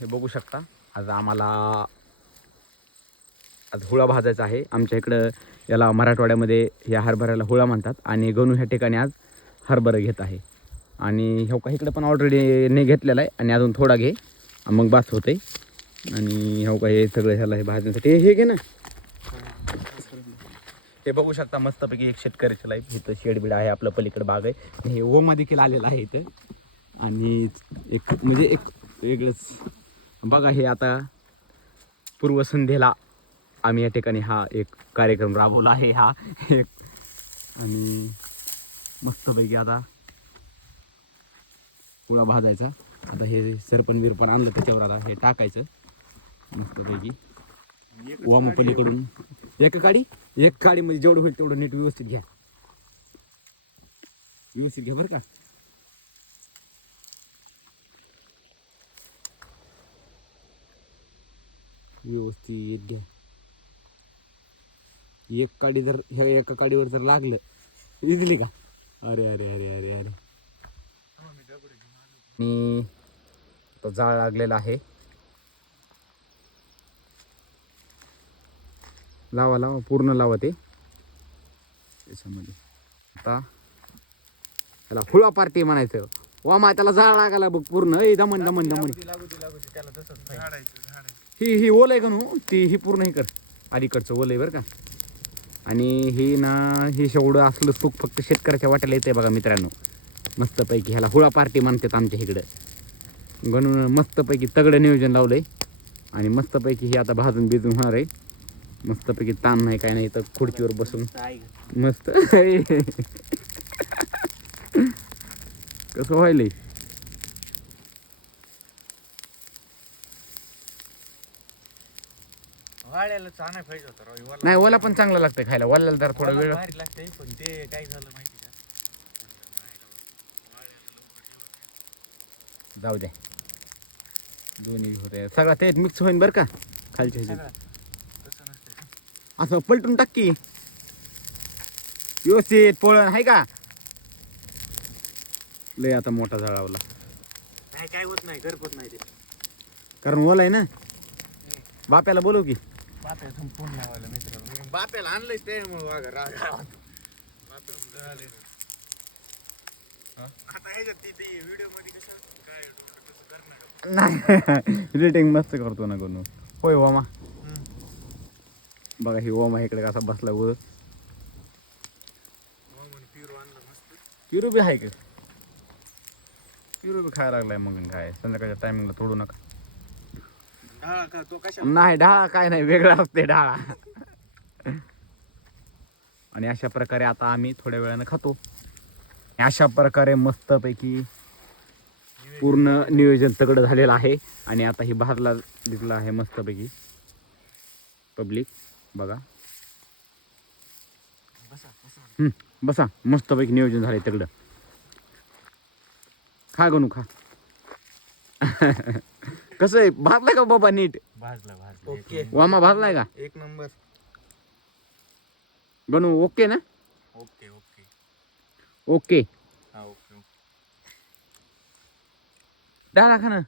हे बघू शकता आज आम्हाला हुळा भाजायचा आहे. आमच्या इकडं याला मराठवाड्यामध्ये या हरभऱ्याला हुळा म्हणतात आणि गणू ह्या ठिकाणी आज हरभरा घेत आहे. आणि हो का इकडं पण ऑलरेडी नाही घेतलेला आहे आणि अजून थोडा घे मग बास होते. आणि हो का हे सगळं ह्याला हे भाजण्यासाठी हे घे ना. हे बघू शकता मस्तपैकी एक शेतकऱ्याचं लाईफ. इथं शेडबीड आहे, आपलं पलीकडे बाग आहे. हे ओमा देखील आलेलं आहे इथं. आणि एक म्हणजे एक वेगळंच बघा हे आता पूर्वसंध्येला आम्ही या ठिकाणी हा एक कार्यक्रम राबवला आहे. हा एक आणि मस्तपैकी आता पुळा भाजायचा. आता हे सरपण विरपण आणलं त्याच्यावर आता हे टाकायचं मस्तपैकी. वाम पलीकडून एक काडी म्हणजे जेवढं होईल तेवढं नीट व्यवस्थित घ्या. व्यवस्थित घ्या बरं का. व्यवस्थित घ्या. एक काडी जर ह्या एका काडीवर जर लागलं इजली का अरे अरे अरे अरे अरे. आणि तो जाळ लागलेला आहे. लावा लावा पूर्ण लावा ते त्याच्यामध्ये. आता त्याला हुळा पार्टी म्हणायचं. वामा त्याला जाळ लागायला बघ पूर्ण. दमन दमन दमन. ही ओल आहे का नो ती ही पूर्ण हे कर अलीकडचं ओल आहे बरं का. आणि ही ना हे शेवढं असलं सुख फक्त शेतकऱ्याच्या वाट्याला येते बघा मित्रांनो. मस्तपैकी ह्याला हुळा पार्टी म्हणतात आमच्या इकडं. गणून मस्तपैकी तगडं नियोजन लावलंय आणि मस्तपैकी हे आता भाजून बिजून होणार आहे. मस्तपैकी ताण नाही काय नाही तर खुर्चीवर बसून मस्त कसं व्हायलंय. नाही ओला पण चांगला लागतंय खायला. वाल्याला जरा थोडा वेळ लागतंय पण ते काय झालं माहिती का. जाऊ द्या दोन्ही होते सगळा ते मिक्स होईन बरं का. खालच्या ह्याच्यात असं पलटून टाक की व्यवस्थित. पोळण आहे का लय आता मोठा झाडावला काय होत नाही करपत नाही ते कारण ओला आहे ना. बाप्याला बोलव की. बाप्याला फोन लावायला मित्रांनो. बाप्याला आणलंय त्यामुळे वागा राग आता ह्याच्यात ती व्हिडिओ मध्ये कसं काय नाही एडिटिंग मस्त करतो ना कोण. होय ओमा बघा ही ओमा इकडे कसा बसला वर. पिरू बी आहे का. पिरू बी खायला लागलाय मग काय संध्याकाळच्या टायमिंगला तोडू नका. नाही ढाळा काय नाही वेगळा असते ढाळा. आणि अशा प्रकारे आता आम्ही थोड्या वेळानं खातो. अशा प्रकारे मस्तपैकी पूर्ण नियोजन तगडं झालेलं आहे. आणि आता ही भाजला दिसला आहे मस्तपैकी पब्लिक बघा. बसा मस्तपैकी नियोजन झालंय तगडं. खा गणू खा. कसं आहे भाजलाय का बाबा नीट. भाजला ओके वामा भाजलाय का एक नंबर. गणू ओके ना. ओके ओके ओके हा ओके. डाळा खा ना.